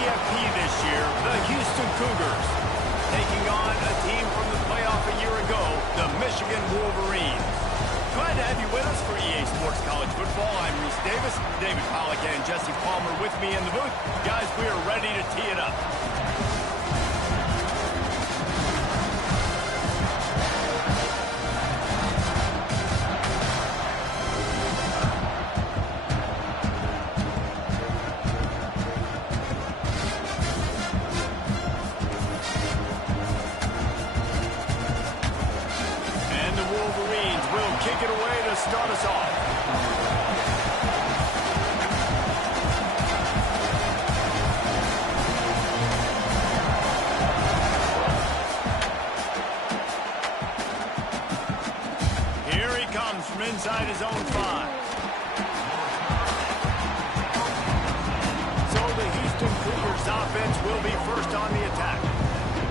CFP this year, the Houston Cougars, taking on a team from the playoff a year ago, the Michigan Wolverines. Glad to have you with us for EA Sports College Football. I'm Reese Davis, David Pollack and Jesse Palmer with me in the booth. Guys, we are ready to tee it up. Kick it away to start us off. Here he comes from inside his own 5. So the Houston Cougars offense will be first on the attack.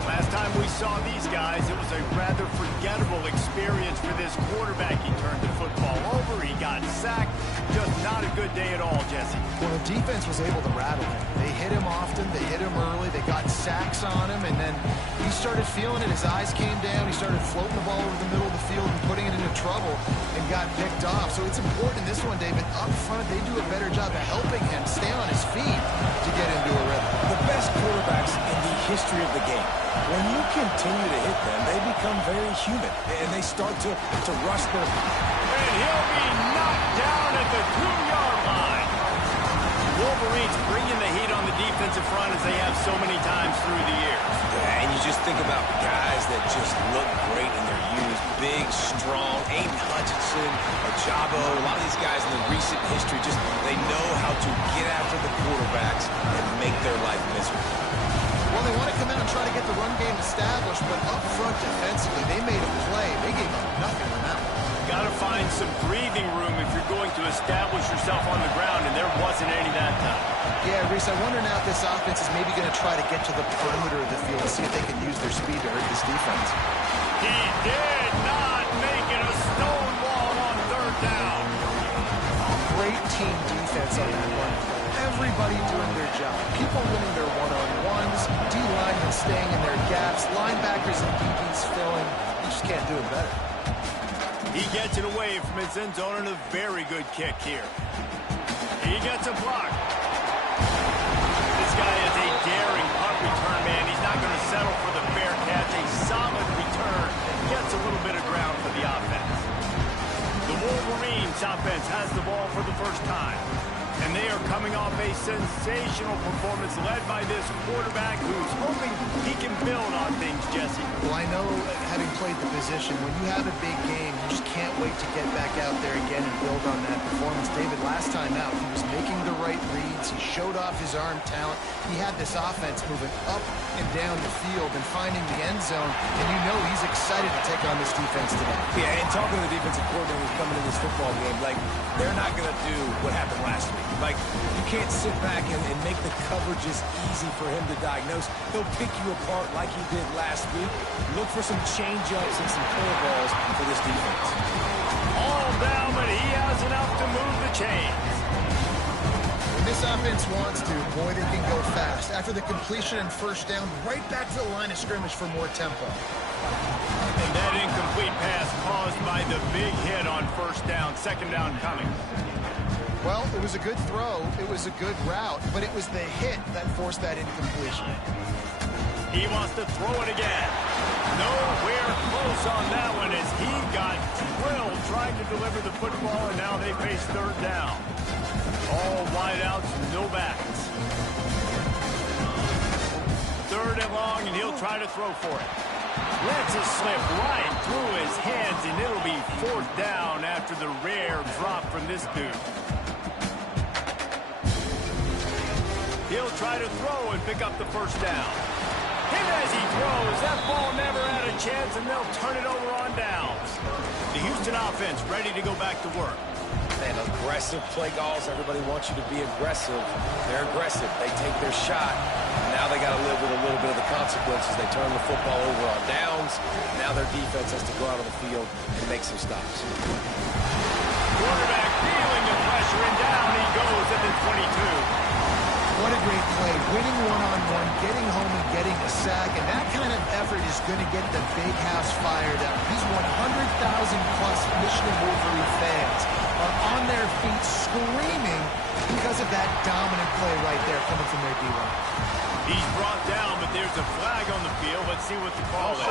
Last time we saw these guys, it was a rather forgettable experience for this quarterback. He turned the football over, he got sacked. Just not a good day at all, Jesse. Well, the defense was able to rattle him. They hit him often, they hit him early, they got sacks on him, and then he started feeling it. His eyes came down, he started floating the ball over the middle of the field and putting it into trouble and got picked off. So it's important in this one, David. Up front, they do a better job of helping him stay on his feet to get into a rhythm. The best quarterbacks in the history of the game, when you continue to hit them, they become very human, and they start to rush their... And he'll be knocked down at the 2-yard line. Wolverines bringing the heat on the defensive front as they have so many times through the years. Yeah, and you just think about guys that just look great in their youth. Big, strong, Aiden Hutchinson, Ajabo, a lot of these guys in the recent history, just they know how to get after the quarterbacks and make their life miserable. Well, they want to come out and try to get the run game established, but up front defensively, they made a play. They gave up nothing on that one. Got to find some breathing room if you're going to establish yourself on the ground, and there wasn't any that time. Yeah, Reese, I wonder now if this offense is maybe going to try to get to the perimeter of the field and see if they can use their speed to hurt this defense. He did not make it a stone wall on 3rd down. Great team defense on that one. Everybody doing their job. People winning their one-on-ones, D-linemen staying in their gaps, linebackers and DBs filling. You just can't do it better. He gets it away from his end zone and a very good kick here. He gets a block. This guy is a daring punt return man. He's not going to settle for the fair catch. A solid return. Gets a little bit of ground for the offense. The Wolverines offense has the ball for the first time. And they are coming off a sensational performance led by this quarterback who's hoping he can build on things, Jesse. Well, I know, having played the position, when you have a big game, you just can't wait to get back out there again and build on that performance. David, last time out, he was making the right reads. He showed off his arm talent. He had this offense moving up and down the field and finding the end zone. And you know he's excited to take on this defense today. Yeah, and talking to the defensive coordinator who's coming in this football game, like, they're not going to do what happened last week. Like, you can't sit back and make the coverages easy for him to diagnose. He'll pick you apart like he did last week. Look for some change-ups and some curveballs for this defense. All down, but he has enough to move the chains. When this offense wants to, boy, they can go fast. After the completion and 1st down, right back to the line of scrimmage for more tempo. And that incomplete pass caused by the big hit on 1st down, 2nd down coming. Well, it was a good throw, it was a good route, but it was the hit that forced that incompletion. He wants to throw it again. Nowhere close on that one as he got drilled trying to deliver the football, and now they face 3rd down. All wideouts, no backs. 3rd and long, and he'll try to throw for it. Lets it slip right through his hands, and it'll be 4th down after the rare drop from this dude. He'll try to throw and pick up the 1st down. And as he throws, that ball never had a chance, and they'll turn it over on downs. The Houston offense ready to go back to work. Man, aggressive play calls. Everybody wants you to be aggressive. They're aggressive. They take their shot. Now they got to live with a little bit of the consequences. They turn the football over on downs. Now their defense has to go out on the field and make some stops. Quarterback feeling the pressure, and down he goes at the 22. What a great play. Winning one getting home and getting a sack, and that kind of effort is going to get the big house fired up. These 100,000-plus Michigan Wolverine fans are on their feet screaming because of that dominant play right there coming from their D-line. He's brought down, but there's a flag on the field. Let's see what the call is.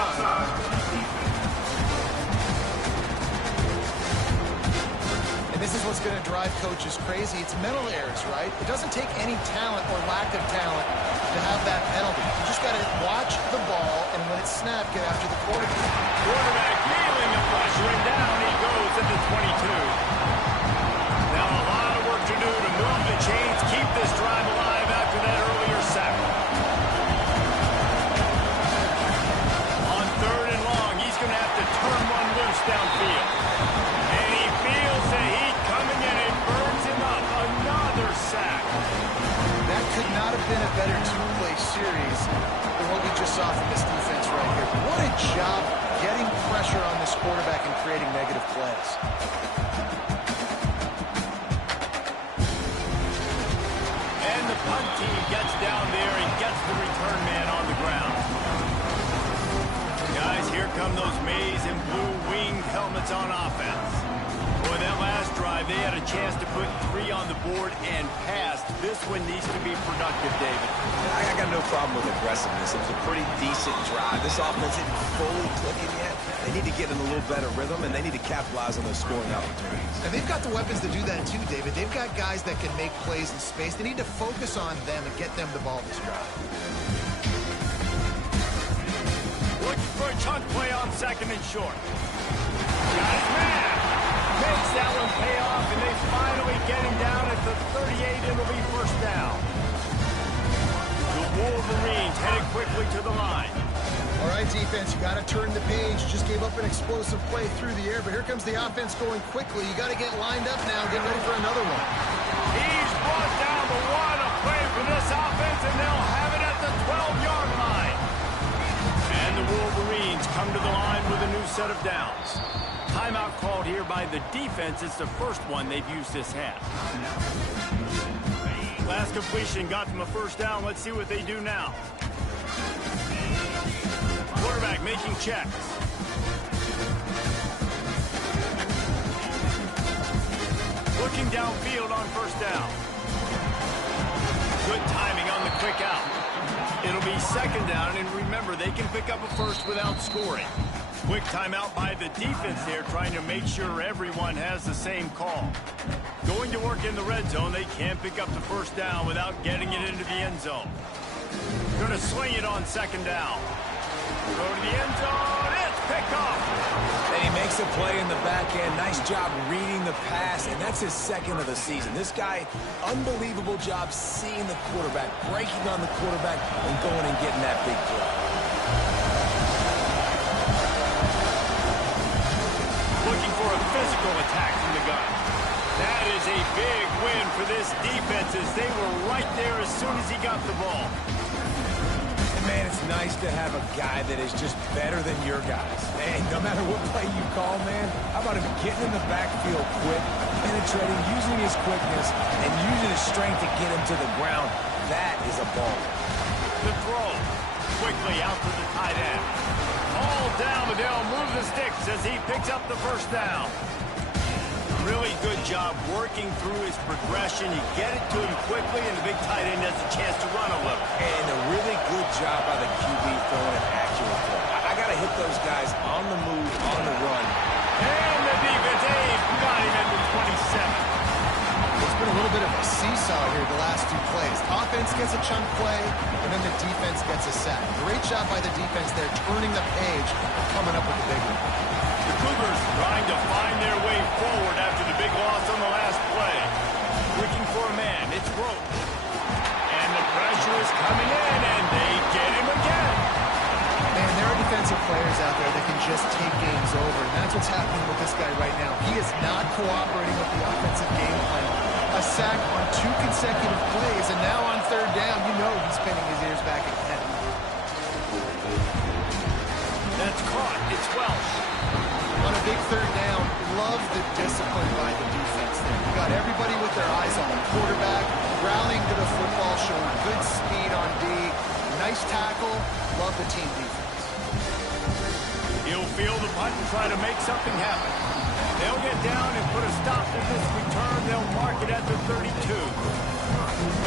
And this is what's going to drive coaches crazy. It's mental errors, right? It doesn't take any talent or lack of talent to have that penalty. You just got to watch the ball, and when it's snapped, get after the quarterback. Quarterback feeling the pressure, and down he goes at the 22. Now a lot of work to do to move the chains, keep this drive alive after that earlier sack. On 3rd and long, he's going to have to turn one loose downfield. And he feels the heat coming in and burns him up. Another sack. That could not have been a better two-play series than what we just saw from this defense right here. What a job getting pressure on this quarterback and creating negative plays. And the punt team gets down there and gets the return man on the ground. Guys, here come those maize and blue winged helmets on offense. Boy, that last drive, they had a chance to put 3 on the board and passed. This one needs to be productive, David. I got no problem with aggressiveness. It was a pretty decent drive. This offense isn't fully clicking yet. They need to get in a little better rhythm, and they need to capitalize on those scoring opportunities. And they've got the weapons to do that too, David. They've got guys that can make plays in space. They need to focus on them and get them the ball this drive. Looking for a chunk play on 2nd and short. Got his man. Makes that one pay off, and they finally get him down at the 38. It'll be 1st down. The Wolverines headed quickly to the line. All right, defense, you got to turn the page. You just gave up an explosive play through the air, but here comes the offense going quickly. You got to get lined up now, get ready for another one. He's brought down the one, a play for this offense, and they'll have it at the 12-yard line. And the Wolverines come to the line with a new set of downs. Timeout called here by the defense. It's the first one they've used this half. Last completion got them a 1st down. Let's see what they do now. Quarterback making checks. Looking downfield on 1st down. Good timing on the quick out. It'll be 2nd down, and remember, they can pick up a 1st without scoring. Quick timeout by the defense there, trying to make sure everyone has the same call. Going to work in the red zone, they can't pick up the 1st down without getting it into the end zone. Going to swing it on 2nd down. Go to the end zone, it's picked off. And he makes a play in the back end. Nice job reading the pass, and that's his 2nd of the season. This guy, unbelievable job seeing the quarterback, breaking on the quarterback, and going and getting that big play. Looking for a physical attack from the gun. That is a big win for this defense as they were right there as soon as he got the ball. And man, it's nice to have a guy that is just better than your guys. And no matter what play you call, man, how about him getting in the backfield quick, penetrating, using his quickness, and using his strength to get him to the ground. That is a ball. The throw. Quickly out to the tight end. All down, but they'll move the sticks as he picks up the 1st down. Really good job working through his progression. You get it to him quickly, and the big tight end has a chance to run a little. And a really good job by the QB throwing an accurate throw. I got to hit those guys on the move, on the run. And the defense, got him at the 27. It's been a little bit of a seesaw here the last 2 plays. Offense gets a chunk play, and then the defense gets a sack. Great job by the defense there, turning the page and coming up with the big one. The Cougars trying to find their way forward after the big loss on the last play. Looking for a man. It's Rote. And the pressure is coming in, and they get him again. Man, there are defensive players out there that can just take games over, and that's what's happening with this guy right now. He is not cooperating with the offensive game plan. A sack on 2 consecutive plays, and now on 3rd down, you know he's pinning his ears back again. That's caught. It's Welsh. On a big 3rd down, love the discipline by the defense there. You got everybody with their eyes on the quarterback, rallying to the football, showing good speed on D, Nice tackle. Love the team defense. He'll field the punt and try to make something happen. They'll get down and put a stop to this return. They'll mark it at the 32.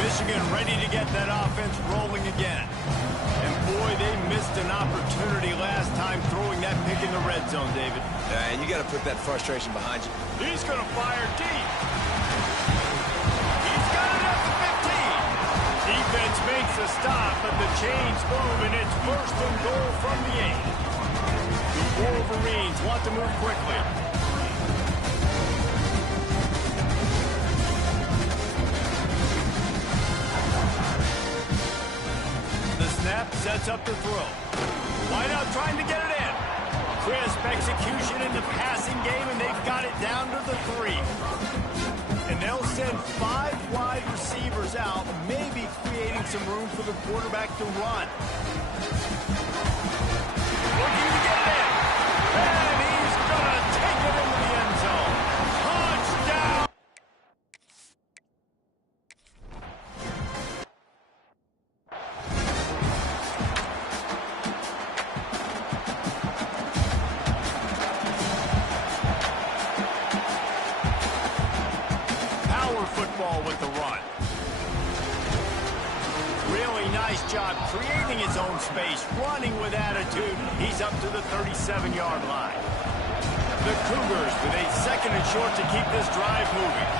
Michigan ready to get that offense rolling again. And boy, they missed an opportunity last time throwing that pick in the red zone, David. And you got to put that frustration behind you. He's going to fire deep. He's got it at the 15. Defense makes a stop, but the chains move, and it's first and goal from the 8. The Wolverines want to move quickly. The snap sets up the throw. Wideout trying to get it in. Crisp execution in the passing game, and they've got it down to the 3. And they'll send 5 wide receivers out, maybe creating some room for the quarterback to run. Looking to get it in. And he's going to take it into the end zone. Touchdown! Football with the run. Really nice job creating his own space, running with attitude. He's up to the 37-yard line. The Cougars with a second and short to keep this drive moving.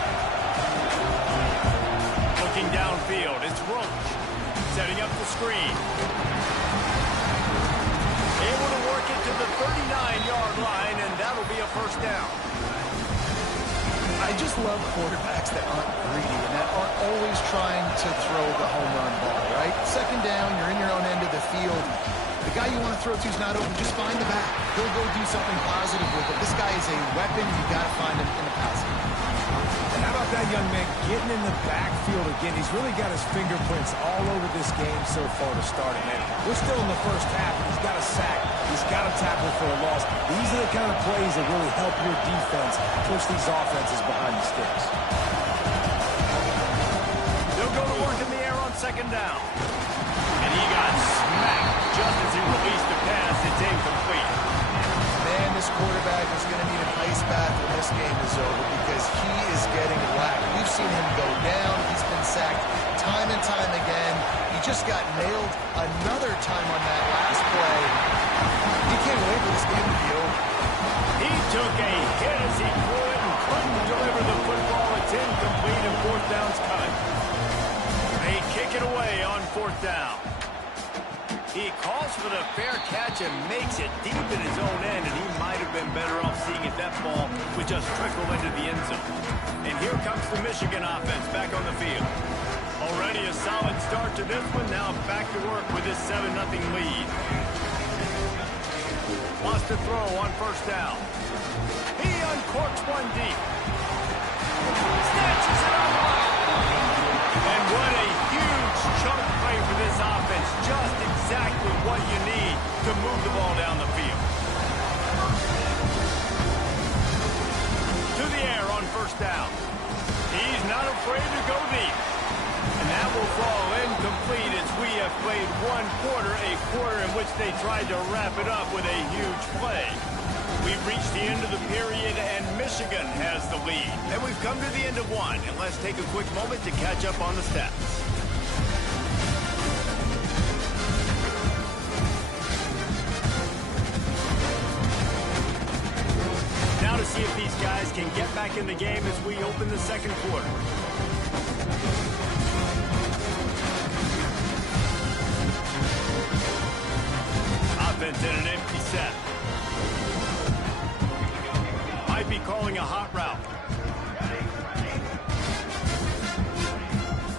Looking downfield, it's Roach setting up the screen. Able to work it to the 39-yard line, and that'll be a first down. I just love quarterbacks that aren't greedy and that aren't always trying to throw the home run ball, right? Second down, you're in your own end of the field. The guy you want to throw to is not open. Just find the back. He'll go do something positive with it. This guy is a weapon. You got to find him in the passing. And how about that young man getting in the backfield again? He's really got his fingerprints all over this game so far to start it, man. We're still in the first half, and he's got a sack. He's got a tackle for a loss. These are the kind of plays that really help your defense push these offenses behind the sticks. They'll go to work in the air on second down. And he got smacked just as he released the pass. It's incomplete. Man, this quarterback is going to need an ice bath when this game is over because he is getting whacked. We've seen him go down. He's been sacked time and time again. He just got nailed another time on that last play. He can't wait for this game to be over. He took a hit as he could and couldn't deliver the football. It's incomplete and fourth down's cut. They kick it away on fourth down. He calls for the fair catch and makes it deep in his own end, and he might have been better off seeing if that ball would just trickle into the end zone. And here comes the Michigan offense back on the field. Already a solid start to this one, now back to work with this 7-0 lead. Lost to throw on first down. He uncorks one deep. Snatches it up. And what a huge chunk play for this offense. Just exactly what you need to move the ball down the field. To the air on first down. He's not afraid to go deep. And that will fall incomplete as we have played one quarter, a quarter in which they tried to wrap it up with a huge play. We've reached the end of the period, and Michigan has the lead. And we've come to the end of one, and let's take a quick moment to catch up on the stats. Now to see if these guys can get back in the game as we open the second quarter. Offense in an empty set. Might be calling a hot route.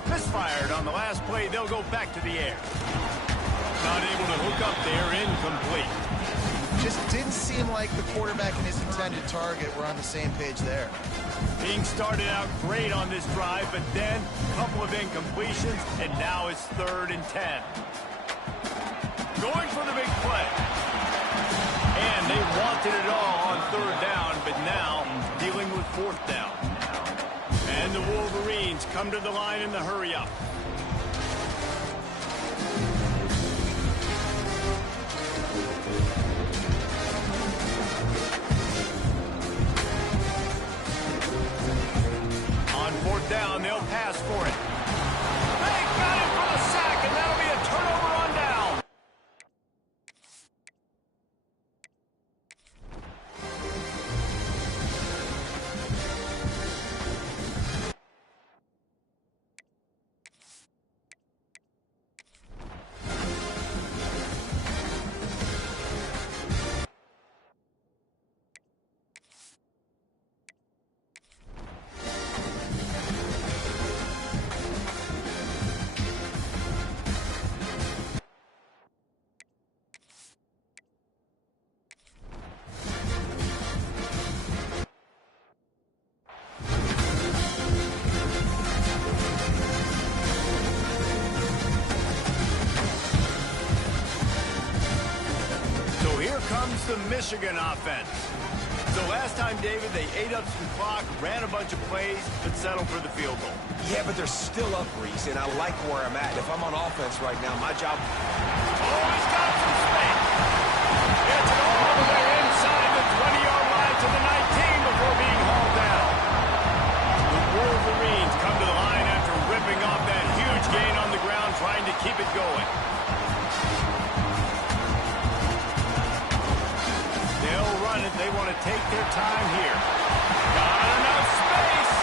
Misfired on the last play. They'll go back to the air. Not able to hook up there. Incomplete. Just didn't seem like the quarterback and his intended target were on the same page there. Being started out great on this drive, but then a couple of incompletions, and now it's 3rd and 10. Going for the big play. And they wanted it all on 3rd down, but now dealing with 4th down. And the Wolverines come to the line in the hurry-up. down. They'll pass for it. They got it for the sack, and that'll be a turnover on down. Comes the Michigan offense. So last time, David, they ate up some clock, ran a bunch of plays, but settled for the field goal. Yeah, but they're still up, Reese, and I like where I'm at. If I'm on offense right now, my job... Oh, he's got some space. Gets it all the way inside the 20-yard line to the 19 before being hauled down. The Wolverines come to the line after ripping off that huge gain on the ground, trying to keep it going. They want to take their time here. Got enough space.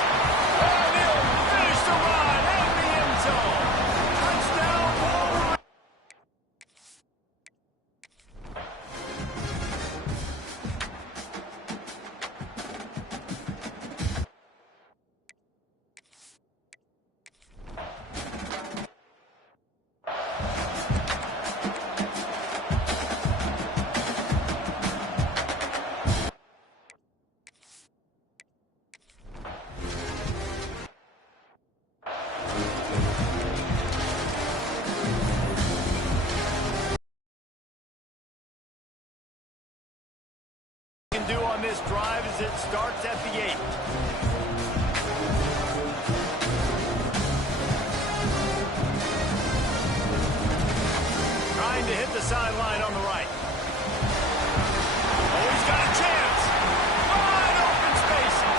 And they'll finish the run in the end zone. Touchdown, Wolverines. Do on this drive as it starts at the 8. Trying to hit the sideline on the right. Oh, he's got a chance. Wide open spaces.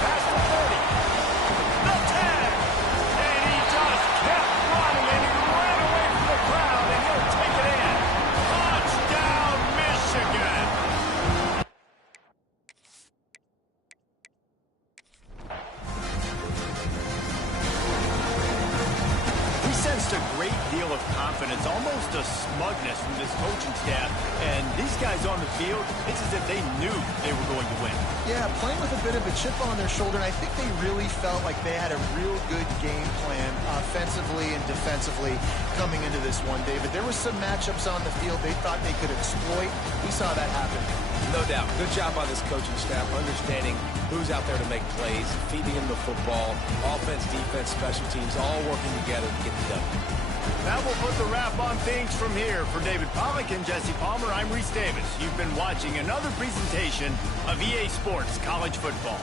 Past the 30. The 10. And he just kept running, and he ran away from the crowd, and he'll take it in. Touchdown, Michigan. A great deal of confidence, almost a smugness from this coaching staff. And these guys on the field, it's as if they knew they were going to win. Yeah, playing with a bit of a chip on their shoulder, and I think they really felt like they had a real good game plan offensively and defensively coming into this one, David. There were some matchups on the field they thought they could exploit. We saw that happen. No doubt. Good job by this coaching staff, understanding who's out there to make plays, feeding him the football, offense, defense, special teams, all working together to get it done. That will put the wrap on things from here. For David Pollack and Jesse Palmer, I'm Reese Davis. You've been watching another presentation of EA Sports College Football.